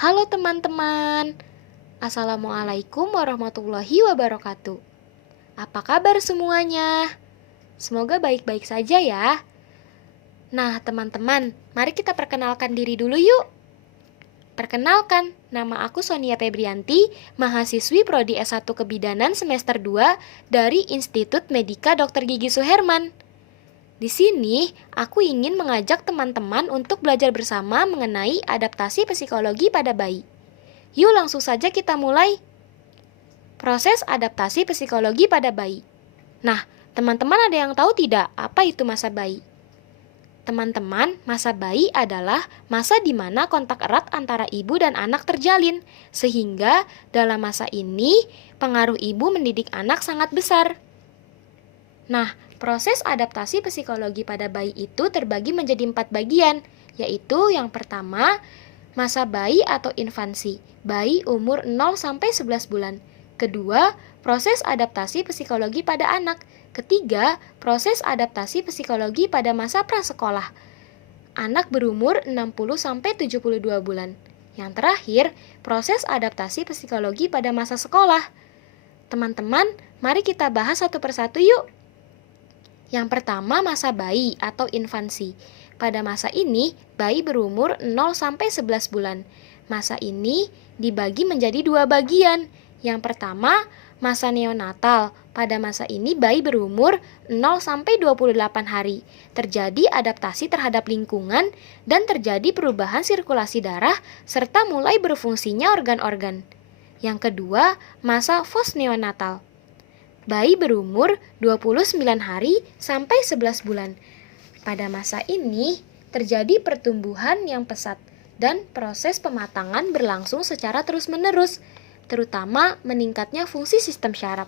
Halo teman-teman, Assalamualaikum warahmatullahi wabarakatuh. Apa kabar semuanya? Semoga baik-baik saja ya. Nah teman-teman, mari kita perkenalkan diri dulu yuk. Perkenalkan, nama aku Sonia Febrianti, mahasiswi Prodi S1 Kebidanan semester 2 dari Institut Medika Dr. Gigi Suherman. Di sini, aku ingin mengajak teman-teman untuk belajar bersama mengenai adaptasi psikologi pada bayi. Yuk langsung saja kita mulai. Proses adaptasi psikologi pada bayi. Nah, teman-teman ada yang tahu tidak apa itu masa bayi? Teman-teman, masa bayi adalah masa di mana kontak erat antara ibu dan anak terjalin, sehingga dalam masa ini pengaruh ibu mendidik anak sangat besar. Nah, proses adaptasi psikologi pada bayi itu terbagi menjadi 4 bagian, yaitu yang pertama, masa bayi atau infansi, bayi umur 0-11 bulan. Kedua, proses adaptasi psikologi pada anak. Ketiga, proses adaptasi psikologi pada masa prasekolah, anak berumur 60-72 bulan. Yang terakhir, proses adaptasi psikologi pada masa sekolah. Teman-teman, mari kita bahas satu persatu yuk. Yang pertama, masa bayi atau infansi. Pada masa ini, bayi berumur 0-11 bulan. Masa ini dibagi menjadi 2 bagian. Yang pertama, masa neonatal. Pada masa ini, bayi berumur 0-28 hari. Terjadi adaptasi terhadap lingkungan dan terjadi perubahan sirkulasi darah serta mulai berfungsinya organ-organ. Yang kedua, masa postneonatal. Bayi berumur 29 hari sampai 11 bulan. Pada masa ini, terjadi pertumbuhan yang pesat dan proses pematangan berlangsung secara terus-menerus, terutama meningkatnya fungsi sistem syaraf.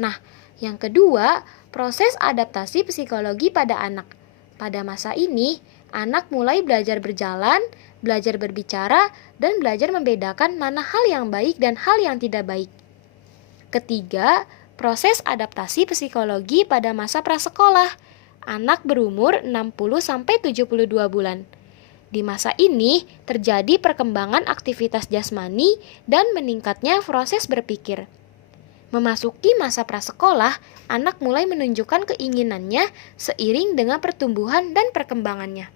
Nah, yang kedua, proses adaptasi psikologi pada anak. Pada masa ini, anak mulai belajar berjalan, belajar berbicara, dan belajar membedakan mana hal yang baik dan hal yang tidak baik. Ketiga, proses adaptasi psikologi pada masa prasekolah, anak berumur 60-72 bulan. Di masa ini, terjadi perkembangan aktivitas jasmani dan meningkatnya proses berpikir. Memasuki masa prasekolah, anak mulai menunjukkan keinginannya seiring dengan pertumbuhan dan perkembangannya.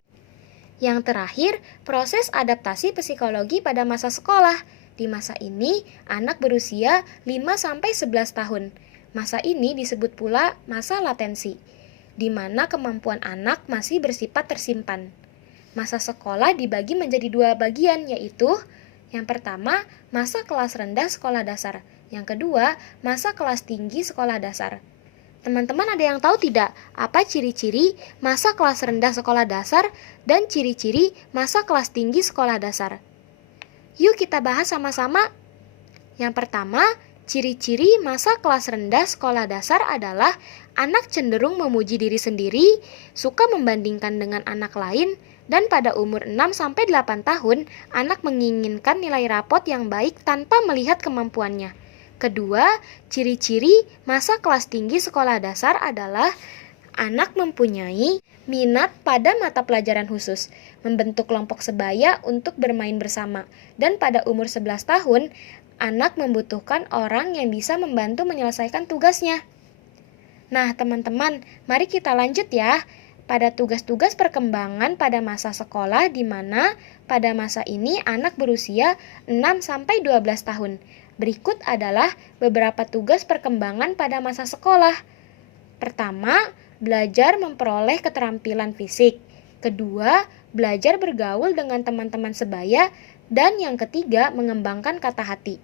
Yang terakhir, proses adaptasi psikologi pada masa sekolah. Di masa ini, anak berusia 5-11 tahun. Masa ini disebut pula masa latensi, di mana kemampuan anak masih bersifat tersimpan. Masa sekolah dibagi menjadi 2 bagian, yaitu yang pertama, masa kelas rendah sekolah dasar. Yang kedua, masa kelas tinggi sekolah dasar. Teman-teman ada yang tahu tidak apa ciri-ciri masa kelas rendah sekolah dasar dan ciri-ciri masa kelas tinggi sekolah dasar? Yuk kita bahas sama-sama. Yang pertama, ciri-ciri masa kelas rendah sekolah dasar adalah anak cenderung memuji diri sendiri, suka membandingkan dengan anak lain, dan pada umur 6-8 tahun, anak menginginkan nilai rapot yang baik tanpa melihat kemampuannya. Kedua, ciri-ciri masa kelas tinggi sekolah dasar adalah anak mempunyai minat pada mata pelajaran khusus, membentuk kelompok sebaya untuk bermain bersama, dan pada umur 11 tahun, anak membutuhkan orang yang bisa membantu menyelesaikan tugasnya. Nah, teman-teman, mari kita lanjut ya. Pada tugas-tugas perkembangan pada masa sekolah di mana pada masa ini anak berusia 6-12 tahun. Berikut adalah beberapa tugas perkembangan pada masa sekolah. Pertama, belajar memperoleh keterampilan fisik. Kedua, belajar bergaul dengan teman-teman sebaya. Dan yang ketiga, mengembangkan kata hati.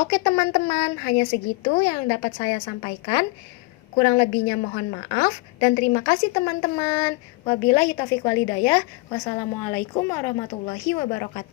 Oke teman-teman, hanya segitu yang dapat saya sampaikan. Kurang lebihnya mohon maaf dan terima kasih teman-teman. Wabillahi taufiq wal hidayah. Wassalamualaikum warahmatullahi wabarakatuh.